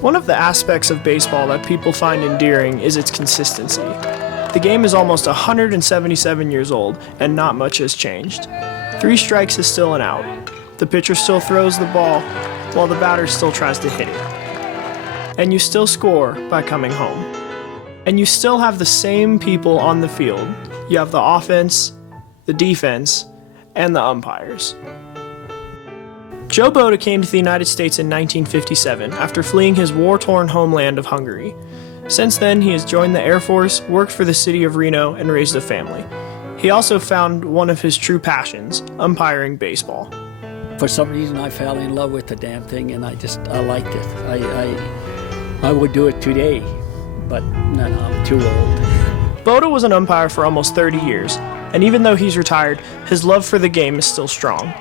One of the aspects of baseball that people find endearing is its consistency. The game is almost 177 years old, and not much has changed. 3 strikes is still an out. The pitcher still throws the ball, while the batter still tries to hit it. And you still score by coming home. And you still have the same people on the field. You have the offense, the defense, and the umpires. Joe Bota came to the United States in 1957 after fleeing his war-torn homeland of Hungary. Since then, he has joined the Air Force, worked for the city of Reno, and raised a family. He also found one of his true passions, umpiring baseball. For some reason, I fell in love with the damn thing, and I liked it. I would do it today, but no, I'm too old. Bota was an umpire for almost 30 years, and even though he's retired, his love for the game is still strong.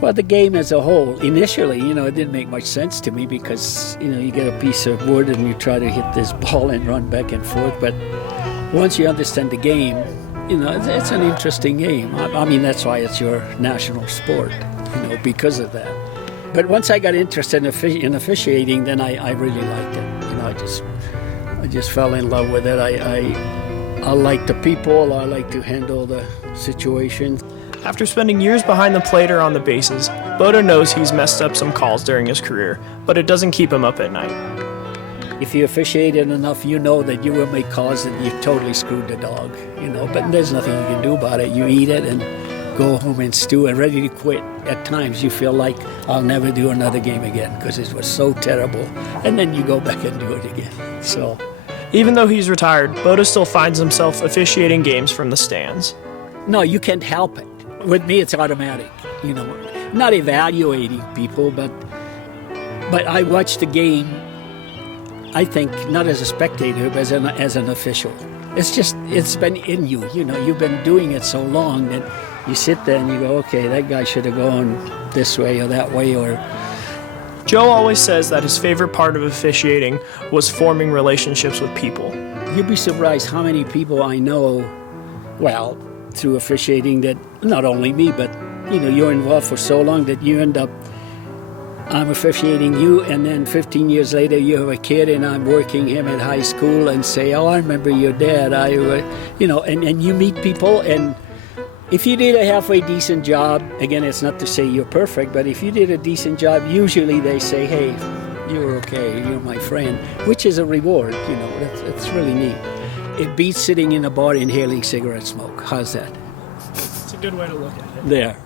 Well, the game as a whole, initially, it didn't make much sense to me because, you get a piece of wood and you try to hit this ball and run back and forth. But once you understand the game, it's an interesting game. I mean, that's why it's your national sport, because of that. But once I got interested in officiating, then I really liked it. I just fell in love with it. I like the people. I like to handle the situations. After spending years behind the plate or on the bases, Bota knows he's messed up some calls during his career, but it doesn't keep him up at night. If you officiated enough, you know that you will make calls that you totally screwed the dog, but there's nothing you can do about it. You eat it and go home and stew and ready to quit. At times you feel like, I'll never do another game again because it was so terrible. And then you go back and do it again. So, even though he's retired, Bota still finds himself officiating games from the stands. No, you can't help it. With me, it's automatic, not evaluating people, but I watch the game, I think, not as a spectator, but as an official. It's been in you, you've been doing it so long that you sit there and you go, okay, that guy should have gone this way or that way. Or Joe always says that his favorite part of officiating was forming relationships with people. You'd be surprised how many people I know, through officiating, that not only me, but you're involved for so long that you end up, I'm officiating you, and then 15 years later you have a kid and I'm working him at high school and say, oh, I remember your dad. And you meet people, and if you did a halfway decent job, again, it's not to say you're perfect, but if you did a decent job, usually they say, hey, you're okay, you're my friend, which is a reward, it's really neat. It beats sitting in a bar inhaling cigarette smoke. How's that? It's a good way to look at it. There.